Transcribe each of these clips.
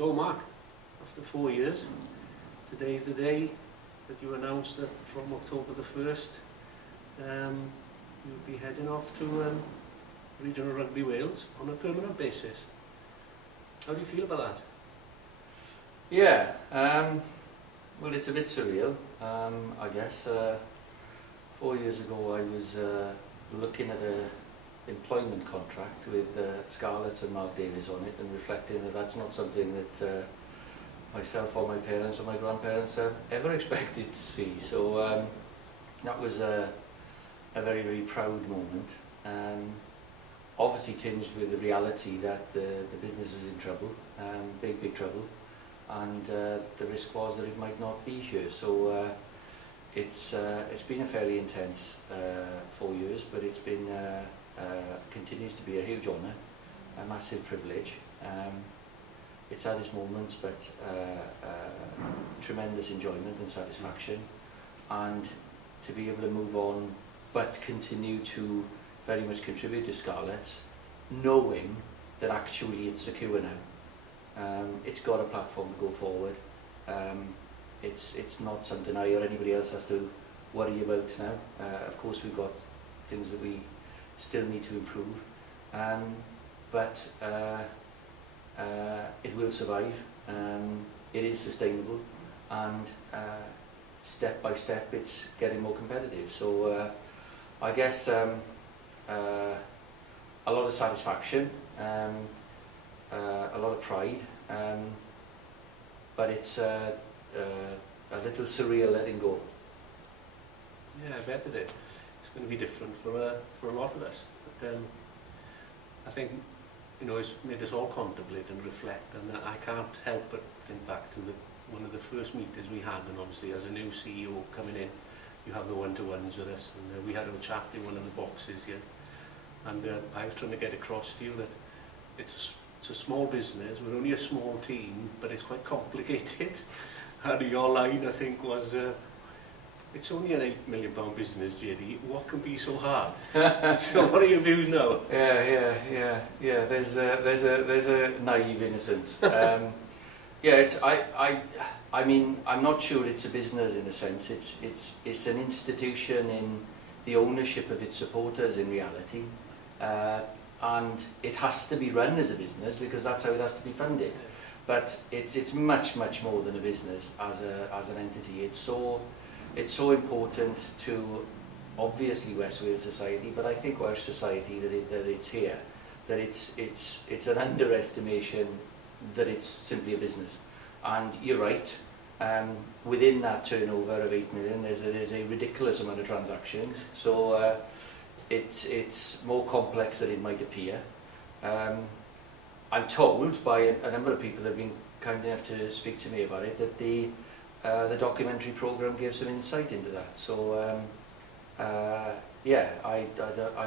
So Mark, after 4 years, today's the day that you announced that from October the 1st you'll be heading off to Regional Rugby Wales on a permanent basis. How do you feel about that? Yeah, well, it's a bit surreal, I guess. 4 years ago I was looking at an employment contract with Scarlets and Mark Davies on it, and reflecting that that's not something that myself or my parents or my grandparents have ever expected to see. So that was a very, very proud moment. Obviously tinged with the reality that the business was in trouble, big trouble, and the risk was that it might not be here. So it's been a fairly intense 4 years, but it's been continues to be a huge honour, a massive privilege. It's had its moments, but tremendous enjoyment and satisfaction, and to be able to move on but continue to very much contribute to Scarlets, knowing that actually it's secure now. It's got a platform to go forward. It's not something I or anybody else has to worry about now. Of course we've got things that we still need to improve, but it will survive. It is sustainable, and step by step it's getting more competitive. So I guess a lot of satisfaction, a lot of pride, but it's a little surreal letting go. Yeah, I bet it is. It's going to be different for a lot of us. But I think, you know, it's made us all contemplate and reflect, and I can't help but think back to one of the first meetings we had, and obviously as a new CEO coming in, you have the one-to-ones with us, and we had a chat in one of the boxes here, and I was trying to get across to you that it's a small business, we're only a small team, but it's quite complicated. And your line, I think, was it's only an £8 million business, JD. What can be so hard? So what are your views now? Yeah. There's a naive innocence. Yeah, I mean, I'm not sure it's a business in a sense. It's an institution in the ownership of its supporters in reality, and it has to be run as a business because that's how it has to be funded. But it's much more than a business as an entity. It's so important to, obviously, West Wales society, but I think Welsh society that it's here, that it's an underestimation that it's simply a business. And you're right, within that turnover of 8 million, there's a ridiculous amount of transactions. So it's more complex than it might appear. I'm told by a number of people that have been kind enough to speak to me about it that the documentary program gives some insight into that. So yeah, I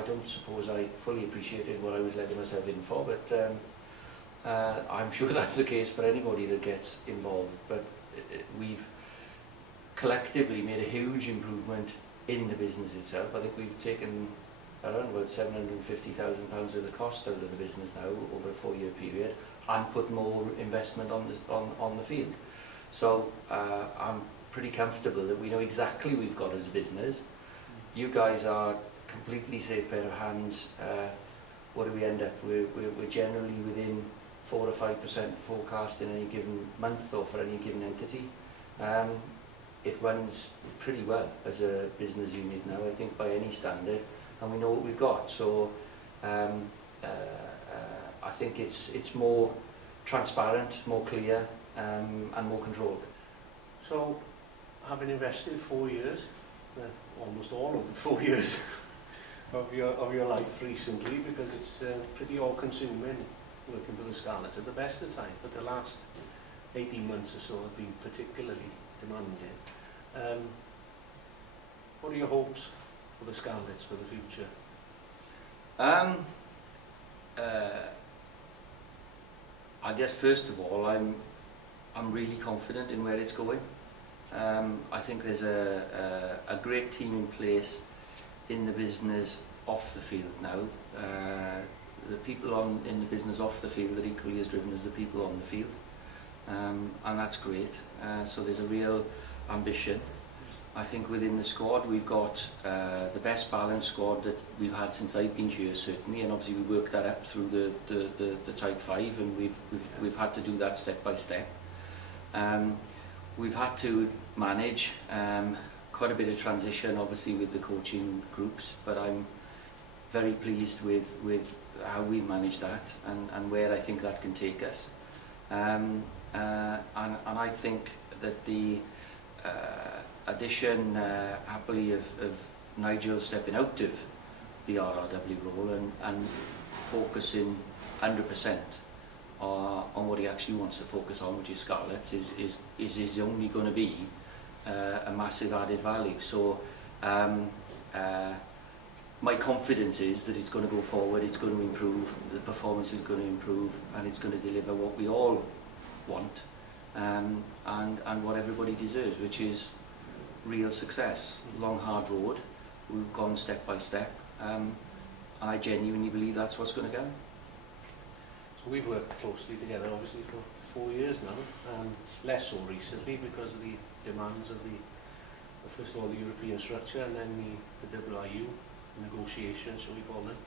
don't suppose I fully appreciated what I was letting myself in for, but I'm sure that's the case for anybody that gets involved. But we've collectively made a huge improvement in the business itself. I think we've taken around about £750,000 worth of cost out of the business now over a 4-year period, and put more investment on the field. So I'm pretty comfortable that we know exactly we've got as a business. You guys are completely safe pair of hands. What do we end up? We're generally within 4 or 5% forecast in any given month or for any given entity. It runs pretty well as a business unit now, I think, by any standard, and we know what we've got. So I think it's more transparent, more clear, and more controlled. So, having invested 4 years, almost all of the 4 years of your life recently, because it's pretty all-consuming working for the Scarlets at the best of times, but the last 18 months or so have been particularly demanding. What are your hopes for the Scarlets for the future? I guess first of all, I'm really confident in where it's going. I think there's a great team in place in the business off the field now. The people in the business off the field are equally as driven as the people on the field. and that's great. So there's a real ambition. I think within the squad we've got the best balanced squad that we've had since I've been here, certainly, and obviously we worked that up through the Type 5, and we've had to do that step by step. We've had to manage quite a bit of transition, obviously, with the coaching groups, but I'm very pleased with how we've managed that and where I think that can take us. And I think that the addition, happily, of Nigel stepping out of the RRW role and focusing 100% on what he actually wants to focus on, which is Scarlets, is only going to be a massive added value. So my confidence is that it's going to go forward, it's going to improve, the performance is going to improve, and it's going to deliver what we all want, and what everybody deserves, which is real success. Long, hard road. We've gone step by step, and I genuinely believe that's what's going to go. So we've worked closely together, obviously, for 4 years now. Less so recently because of the demands of first of all, the European structure, and then the WIU negotiations, shall we call them.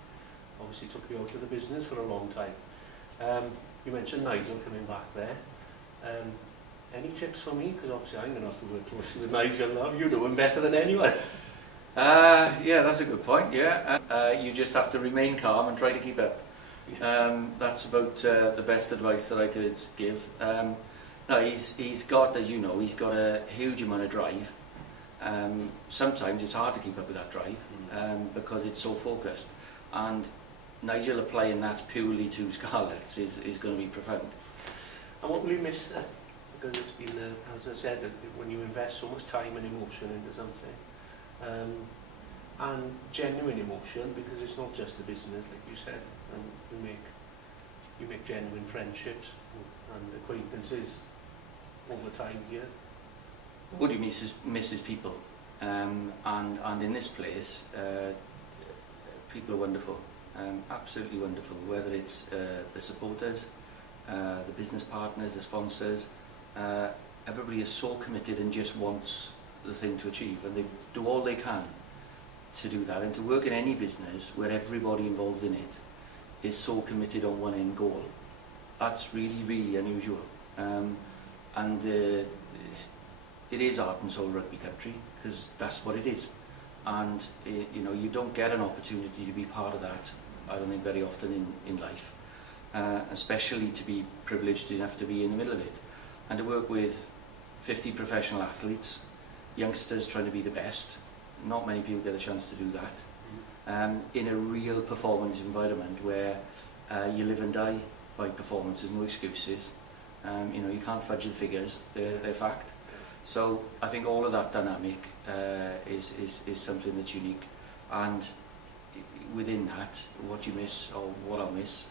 Obviously took you out of the business for a long time. You mentioned Nigel coming back there. Any tips for me? Because obviously I'm going to have to work closely with Nigel now. You know him better than anyone. Yeah, that's a good point, yeah. You just have to remain calm and try to keep up. That's about the best advice that I could give. No, he's got, as you know, he's got a huge amount of drive. Sometimes it's hard to keep up with that drive because it's so focused. And Nigel applying that purely to Scarlets is going to be profound. And what will you miss there? Because it's been, as I said, when you invest so much time and emotion into something, and genuine emotion, because it's not just a business, like you said, and you make genuine friendships and acquaintances over time here. What he misses people, and in this place, people are wonderful, absolutely wonderful. Whether it's the supporters, the business partners, the sponsors, everybody is so committed and just wants the thing to achieve, and they do all they can to do that. And to work in any business where everybody involved in it is so committed on one end goal, that's really, really unusual. And it is heart and soul rugby country, because that's what it is. And you know, you don't get an opportunity to be part of that, I don't think, very often in life, especially to be privileged enough to be in the middle of it and to work with 50 professional athletes, youngsters trying to be the best. Not many people get a chance to do that, in a real performance environment where you live and die by performance. There's no excuses. You know, you can't fudge the figures, they're fact. So I think all of that dynamic is something that's unique, and within that, what you miss, or what I miss,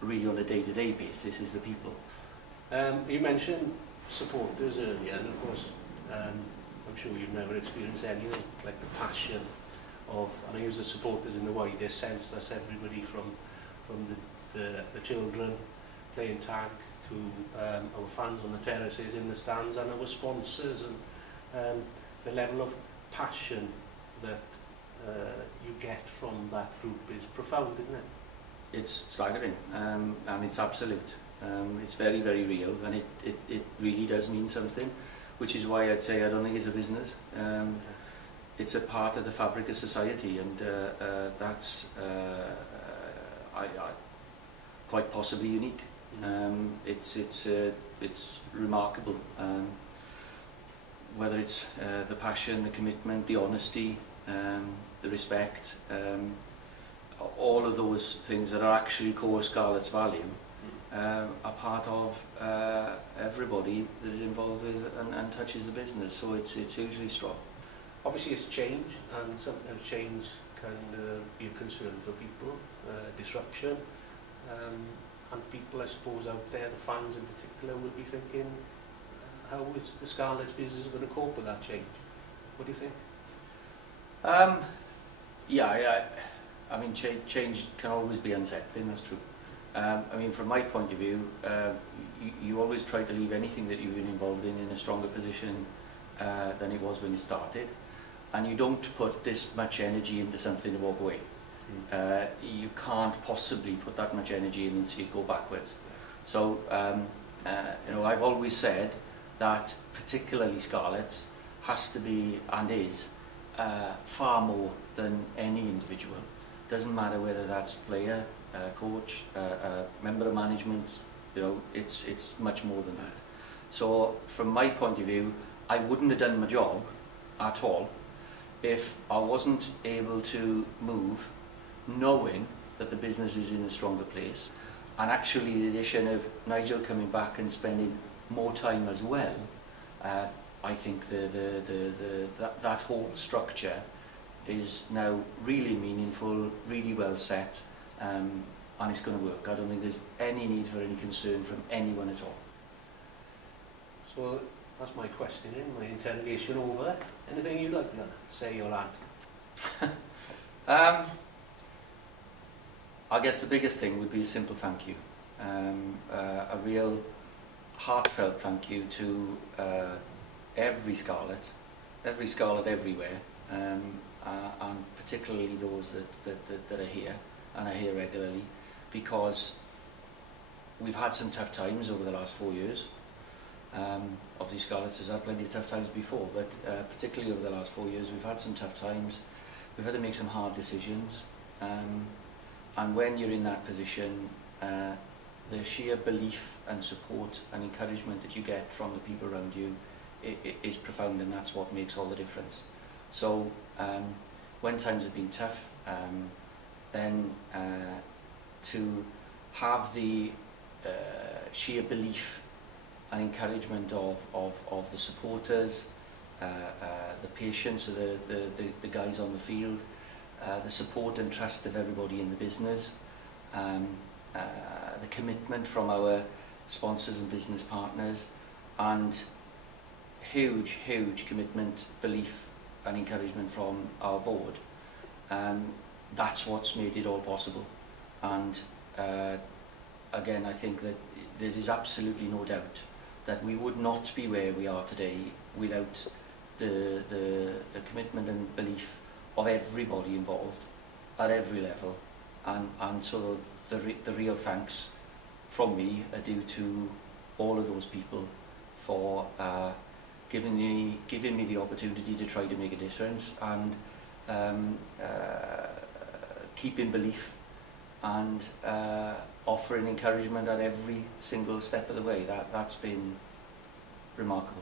really on a day-to-day basis, is the people. You mentioned supporters earlier, and of course, I'm sure you've never experienced anything like the passion of, and I use the supporters in the widest sense, that's everybody from the children playing tag to our fans on the terraces, in the stands, and our sponsors, and the level of passion that you get from that group is profound, isn't it? It's staggering, and it's absolute. It's very, very real, and it really does mean something, which is why I'd say I don't think it's a business. It's a part of the fabric of society, and that's quite possibly unique. It's remarkable, whether it's the passion, the commitment, the honesty, the respect, all of those things that are actually core Scarlet's value are part of everybody that is involved with and touches the business, so it's hugely strong. Obviously it's change, and sometimes change can be a concern for people, disruption, and people, I suppose, out there, the fans in particular, will be thinking, how is the Scarlets business going to cope with that change? What do you think? Yeah, I mean, change can always be unsettling, that's true. I mean, from my point of view, you always try to leave anything that you've been involved in a stronger position than it was when you started, and you don't put this much energy into something to walk away. You can't possibly put that much energy in and see it go backwards. So, you know, I've always said that particularly Scarlets has to be and is far more than any individual. Doesn't matter whether that's player, coach, member of management, you know, it's much more than that. So from my point of view, I wouldn't have done my job at all if I wasn't able to move knowing that the business is in a stronger place. And actually the addition of Nigel coming back and spending more time as well, I think that whole structure is now really meaningful, really well set, and it's going to work. I don't think there's any need for any concern from anyone at all. So that's my question in, my interrogation over. Anything you'd like to say or add? I guess the biggest thing would be a simple thank you. A real heartfelt thank you to every Scarlet everywhere, and particularly those that are here and are here regularly, because we've had some tough times over the last 4 years. Obviously Scarlets has had plenty of tough times before, but particularly over the last 4 years we've had some tough times. We've had to make some hard decisions, and when you're in that position, the sheer belief and support and encouragement that you get from the people around you is profound, and that's what makes all the difference. So when times have been tough, then to have the sheer belief and encouragement of the supporters, the patience of the guys on the field, the support and trust of everybody in the business, the commitment from our sponsors and business partners, and huge commitment, belief and encouragement from our board. That's what's made it all possible. And again, I think that there is absolutely no doubt that we would not be where we are today without the commitment and belief of everybody involved at every level. And so the real thanks from me are due to all of those people for giving me the opportunity to try to make a difference, and keeping belief, and offering encouragement at every single step of the way. That's been remarkable.